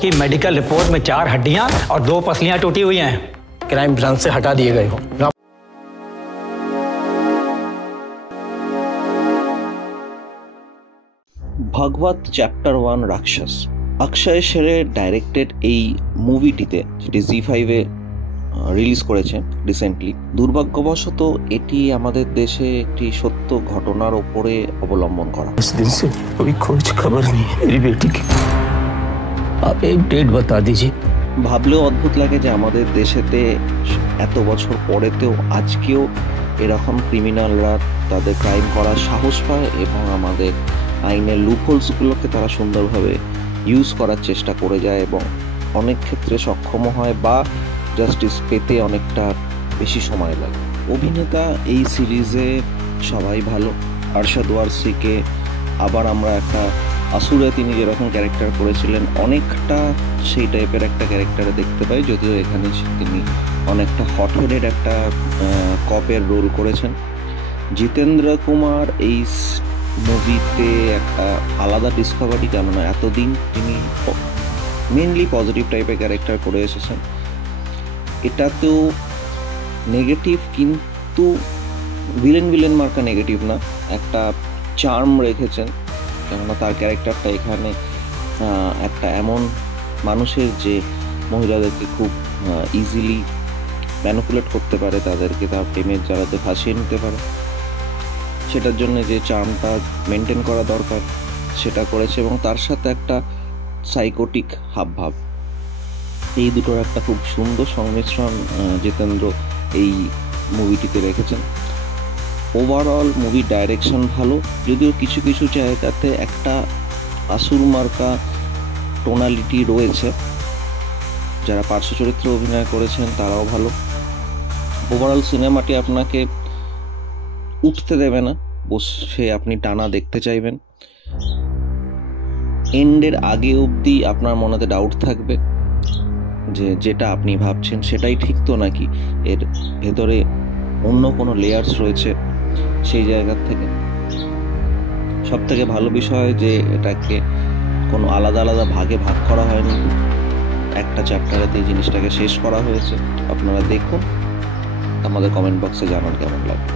की medical report में 4 हड्डियां और 2 पसलियां टूटी हुई हैं। क्राइम ब्रांच से हटा दिए गए हो। ভাগবত চ্যাপ্টার 1 রাক্ষস। অক্ষয় শেরের ডাইরেক্টেড এই মুভিটিতে, যেটি জি5-এ রিলিজ করেছে রিসেন্টলি, দুর্ভাগ্যবশত এটি আমাদের দেশে একটি সত্য ঘটনার ওপরে অবলম্বন করা। इस दिन से कोई खोज खबर नहीं है मेरी बेटी की। आप एक डेट बता दीजिए। ভাবলেও অদ্ভুত লাগে যে আমাদের দেশেতে এত বছর পরেতেও আজকেও এরকম ক্রিমিনালরা তাদের ক্রাইম করার সাহস পায় এবং আমাদের আইনের লুপহোলসগুলোকে তারা সুন্দরভাবে ইউজ করার চেষ্টা করে যায় এবং অনেক ক্ষেত্রে সক্ষম হয় বা জাস্টিস পেতে অনেকটা বেশি সময় লাগে। অভিনেতা এই সিরিজে সবাই ভালো। আরশাদ ওয়ারসিকে আবার আমরা একটা আসুরে তিনি যেরকম ক্যারেক্টার করেছিলেন অনেকটা সেই টাইপের একটা ক্যারেক্টারে দেখতে পাই, যদিও এখানে তিনি অনেকটা হট হেডেড একটা কপের রোল করেছেন। জিতেন্দ্র কুমার এই মুভিতে একটা আলাদা ডিসকভারি, কেননা এতদিন তিনি মেনলি পজিটিভ টাইপের ক্যারেক্টার করে এসেছেন। এটাতেও নেগেটিভ, কিন্তু ভিলেন মার্কা নেগেটিভ না, একটা চার্ম রেখেছেন, কেননা তার ক্যারেক্টারটা এখানে একটা এমন মানুষের যে মহিলাদেরকে খুব ইজিলি ম্যানিপুলেট করতে পারে, তাদেরকে তার প্রেমের জালাতে ফাঁসিয়ে নিতে পারে। সেটার জন্য যে চার্মটা মেনটেন করা দরকার সেটা করেছে এবং তার সাথে একটা সাইকোটিক হাবভাব, এই দুটোর একটা খুব সুন্দর সংমিশ্রণ জিতেন্দ্র এই মুভিটিতে রেখেছেন। ওভারঅল মুভির ডাইরেকশন ভালো, যদিও কিছু কিছু জায়গাতে একটা আসুর মার্কা টোনালিটি রয়েছে। যারা পার্শ্ব চরিত্রে অভিনয় করেছেন তারাও ভালো। ওভারঅল সিনেমাটি আপনাকে উঠতে দেবে না, বসে আপনি টানা দেখতে চাইবেন। এন্ডের আগে অবধি আপনার মনেতে ডাউট থাকবে যে যেটা আপনি ভাবছেন সেটাই ঠিক তো, নাকি এর ভেতরে অন্য কোনো লেয়ার্স রয়েছে। সেই জায়গার থেকে সব থেকে ভালো বিষয় যে এটাকে কোনো আলাদা আলাদা ভাগে ভাগ করা হয়নি, একটা চ্যাপ্টারেতে এই জিনিসটাকে শেষ করা হয়েছে। আপনারা দেখুন, আমাদের কমেন্ট বক্সে জানান কেমন লাগে।